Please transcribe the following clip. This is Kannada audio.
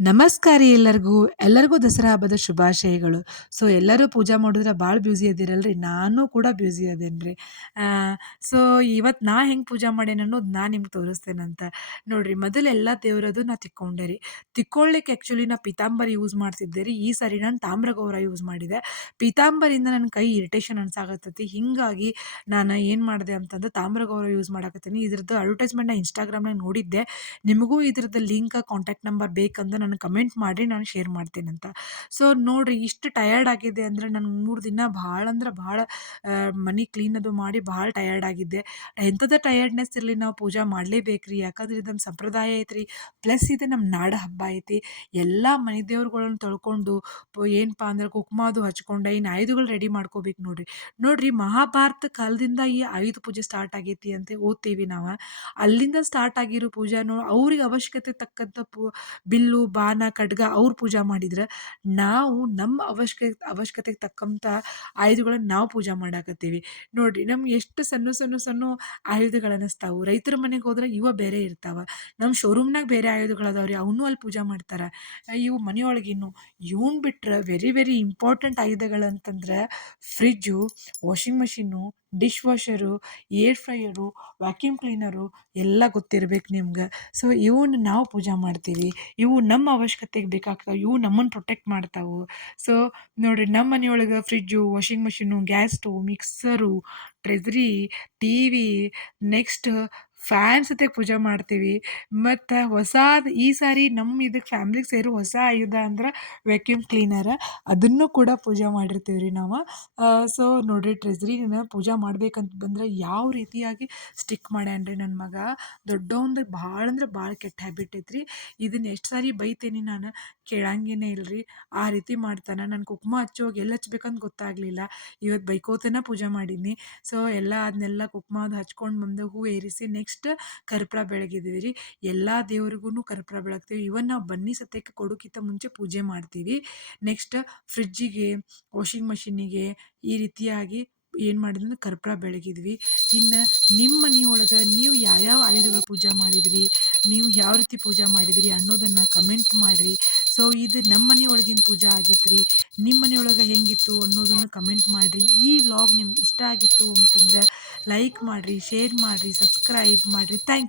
ನಮಸ್ಕಾರ ಎಲ್ಲರಿಗೂ. ಎಲ್ಲರಿಗೂ ದಸರಾ ಹಬ್ಬದ ಶುಭಾಶಯಗಳು. ಸೊ ಎಲ್ಲರೂ ಪೂಜೆ ಮಾಡಿದ್ರೆ ಭಾಳ ಬ್ಯೂಸಿ ಅದಿರಲ್ರಿ. ನಾನು ಕೂಡ ಬ್ಯೂಸಿ ಅದೇನ್ರಿ ರೀ. ಸೊ ಇವತ್ತು ನಾ ಹೆಂಗೆ ಪೂಜೆ ಮಾಡೇನಿ ಅನ್ನೋದು ನಾ ನಿಮ್ಗೆ ತೋರಿಸ್ತೇನಂತ ನೋಡ್ರಿ, ಮೊದಲು ಎಲ್ಲ ದೇವ್ರದು ನಾ ತಿಕ್ಕೊಂಡೆ ರೀ. ತಿಕ್ಕೊಳ್ಳಿಕ್ಕೆ ಆ್ಯಕ್ಚುಲಿ ನಾ ಪೀತಾಂಬರಿ ಯೂಸ್ ಮಾಡ್ತಿದ್ದೆ ರೀ. ಈ ಸಾರಿ ನಾನು ತಾಮ್ರಗೌರ ಯೂಸ್ ಮಾಡಿದೆ. ಪೀತಾಂಬರಿಂದ ನನ್ನ ಕೈ ಇರಿಟೇಷನ್ ಅನ್ಸಾಗತ್ತೈತಿ. ಹೀಗಾಗಿ ನಾನು ಏನು ಮಾಡಿದೆ ಅಂತಂದ್ರೆ ತಾಮ್ರಗೌರ ಯೂಸ್ ಮಾಡಾಕತ್ತೀನಿ. ಇದ್ರದ್ದು ಅಡ್ವರ್ಟೈಸ್ಮೆಂಟ್ ನಾ ಇನ್ಸ್ಟಾಗ್ರಾಮ್ನಾಗ ನೋಡಿದ್ದೆ. ನಿಮಗೂ ಇದ್ರದ್ದು ಲಿಂಕ್ ಕಾಂಟ್ಯಾಕ್ಟ್ ನಂಬರ್ ಬೇಕಂದ್ರೆ ನನಗೆ ಕಮೆಂಟ್ ಮಾಡಿ ನಾನು ಶೇರ್ ಮಾಡ್ತೀನಂತ ಸೊ ನೋಡಿರಿ ಇಷ್ಟು ಟಯರ್ಡ್ ಆಗಿದೆ ಅಂದರೆ ನನಗೆ ಮೂರು ದಿನ ಭಾಳ ಅಂದ್ರೆ ಭಾಳ ಮನೆ ಕ್ಲೀನ್ ಅದು ಮಾಡಿ ಭಾಳ ಟಯರ್ಡ್ ಆಗಿದ್ದೆ. ಎಂಥದ ಟಯರ್ಡ್ನೆಸ್ ಇರಲಿ ನಾವು ಪೂಜೆ ಮಾಡಲೇಬೇಕು ರೀ ಯಾಕಂದ್ರೆ ಇದು ನಮ್ಮ ಸಂಪ್ರದಾಯ ಐತ್ರಿ. ಪ್ಲಸ್ ಇದು ನಮ್ಮ ನಾಡ ಹಬ್ಬ ಐತಿ. ಎಲ್ಲ ಮನೆ ದೇವ್ರುಗಳನ್ನು ತೊಳ್ಕೊಂಡು ಏನಪ್ಪ ಅಂದ್ರೆ ಕುಕ್ಮ ಅದು ಹಚ್ಕೊಂಡು ಇನ್ನು ಆಯುಧಗಳು ರೆಡಿ ಮಾಡ್ಕೋಬೇಕು ನೋಡ್ರಿ. ನೋಡ್ರಿ ಮಹಾಭಾರತ ಕಾಲದಿಂದ ಈ ಆಯುಧ ಪೂಜೆ ಸ್ಟಾರ್ಟ್ ಆಗೈತಿ ಅಂತ ಓದ್ತೀವಿ ನಾವು. ಅಲ್ಲಿಂದ ಸ್ಟಾರ್ಟ್ ಆಗಿರೋ ಪೂಜಾನು ಅವ್ರಿಗೆ ಅವಶ್ಯಕತೆ ತಕ್ಕಂಥ ಪೂ, ಬಿಲ್ಲು ಬಾಣ, ಖಡ್ಗ ಅವ್ರು ಪೂಜೆ ಮಾಡಿದ್ರೆ ನಾವು ನಮ್ಮ ಅವಶ್ಯಕ, ಅವಶ್ಯಕತೆಗೆ ತಕ್ಕಂಥ ಆಯುಧಗಳನ್ನು ನಾವು ಪೂಜೆ ಮಾಡಾಕತ್ತೀವಿ. ನೋಡಿರಿ ನಮ್ಗೆ ಎಷ್ಟು ಸಣ್ಣ ಸಣ್ಣ ಸಣ್ಣ ಆಯುಧಗಳು ಅನ್ನಿಸ್ತಾವೆ ರೈತರ ಮನೆಗೆ ಹೋದ್ರೆ ಇವ ಬೇರೆ ಇರ್ತಾವೆ. ನಮ್ಮ ಶೋರೂಮ್ನಾಗ ಬೇರೆ ಆಯುಧಗಳು ಅದಾವೆ ರೀ ಅವನ್ನೂ ಅಲ್ಲಿ ಪೂಜೆ ಮಾಡ್ತಾರೆ. ಇವು ಮನೆಯೊಳಗಿನ್ನು ಇವ್ನ ಬಿಟ್ರೆ very very important ಆಯುಧಗಳಂತಂದ್ರೆ fridge washing machine dish washer, air fryer, vacuum cleaner ಎಲ್ಲ ಗೊತ್ತಿರ್ಬೇಕು ನಿಮ್ಗೆ. ಸೊ ಇವನ್ನ ನಾವು ಪೂಜೆ ಮಾಡ್ತೀವಿ. ಇವು ನಮ್ಮ ಅವಶ್ಯಕತೆಗೆ ಬೇಕಾಗ್ತವೆ. ಇವು ನಮ್ಮನ್ನು ಪ್ರೊಟೆಕ್ಟ್ ಮಾಡ್ತಾವೆ. ಸೊ ನೋಡಿರಿ ನಮ್ಮ ಮನೆಯೊಳಗೆ fridge washing machine gas stove mixer ಟ್ರೆಜ್ರಿ T V next fan ಜೊತೆ ಪೂಜೆ ಮಾಡ್ತೀವಿ. ಮತ್ತು ಹೊಸ ಈ ಸಾರಿ ನಮ್ಮ ಇದಕ್ಕೆ ಫ್ಯಾಮ್ಲಿಗೆ ಸೇರಿ ಹೊಸ ಆಯುಧ ಅಂದ್ರೆ ವ್ಯಾಕ್ಯೂಮ್ ಕ್ಲೀನರ ಅದನ್ನು ಕೂಡ ಪೂಜೆ ಮಾಡಿರ್ತೀವಿ ರೀ ನಾವು ಸೊ ನೋಡಿರಿ ಟ್ರೆಜರಿನ ಪೂಜೆ ಮಾಡ್ಬೇಕಂತ ಬಂದ್ರೆ ಯಾವ ರೀತಿಯಾಗಿ ಸ್ಟಿಕ್ ಮಾಡ್ಯಾನ ರೀ ನನ್ನ ಮಗ. ದೊಡ್ಡವಂದು ಭಾಳ ಅಂದ್ರೆ ಭಾಳ ಕೆಟ್ಟ ಹ್ಯಾಬಿಟ್ ಐತ್ರಿ. ಇದನ್ನ ಎಷ್ಟು ಸಾರಿ ಬೈತೇನಿ ನಾನು ಕೇಳಂಗೇನೆ ಇಲ್ರಿ. ಆ ರೀತಿ ಮಾಡ್ತಾನೆ. ನಾನು ಕುಕ್ಮ ಹಚ್ಚೋಗಿ ಎಲ್ಲಿ ಹಚ್ಬೇಕಂತ ಗೊತ್ತಾಗಲಿಲ್ಲ. ಇವತ್ತು ಬೈಕೋತನ ಪೂಜೆ ಮಾಡೀನಿ ಸೊ ಎಲ್ಲ ಅದನ್ನೆಲ್ಲ ಕುಕ್ಮ ಅದು ಹಚ್ಕೊಂಡು ಬಂದು ಹೂ ಏರಿಸಿ ನೆಕ್ಸ್ಟ್ ಕರ್ಪೂರ ಬೆಳಗಿದ್ದೀವಿ ರೀ ಎಲ್ಲ ದೇವ್ರಿಗೂ ಕರ್ಪೂರ ಬೆಳಗ್ತೀವಿ. ಇವನ್ ನಾವು ಬನ್ನಿ ಸತ್ಯಕ್ಕೆ ಕೊಡೋಕ್ಕಿಂತ ಮುಂಚೆ ಪೂಜೆ ಮಾಡ್ತೀವಿ. ನೆಕ್ಸ್ಟ್ ಫ್ರಿಜ್ಜಿಗೆ ವಾಷಿಂಗ್ ಮಷೀನಿಗೆ ಈ ರೀತಿಯಾಗಿ ಏನು ಮಾಡಿದ್ವಿ ಕರ್ಪೂರ ಬೆಳಗಿದ್ವಿ. ಇನ್ನು ನಿಮ್ಮ ಮನೆಯೊಳಗೆ ನೀವು ಯಾವ್ಯಾವ ಆಯುಧಗಳ ಪೂಜೆ ಮಾಡಿದ್ರಿ? ನೀವು ಯಾವ ರೀತಿ ಪೂಜೆ ಮಾಡಿದ್ರಿ ಅನ್ನೋದನ್ನು ಕಮೆಂಟ್ ಮಾಡಿರಿ. ಸೊ ಇದು ನಮ್ಮ ಮನೆಯೊಳಗಿನ ಪೂಜೆ ಆಗಿತ್ತು ನಿಮ್ಮ ಮನೆಯೊಳಗೆ ಹೆಂಗಿತ್ತು ಅನ್ನೋದನ್ನು ಕಮೆಂಟ್ ಮಾಡಿರಿ. ಈ ವ್ಲಾಗ್ ನಿಮ್ಗೆ ಇಷ್ಟ ಆಗಿತ್ತು ಅಂತಂದ್ರೆ ಲೈಕ್ ಮಾಡಿರಿ ಶೇರ್ ಮಾಡಿರಿ ಸಬ್ಸ್ಕ್ರೈಬ್ ಮಾಡಿರಿ. ಥ್ಯಾಂಕ್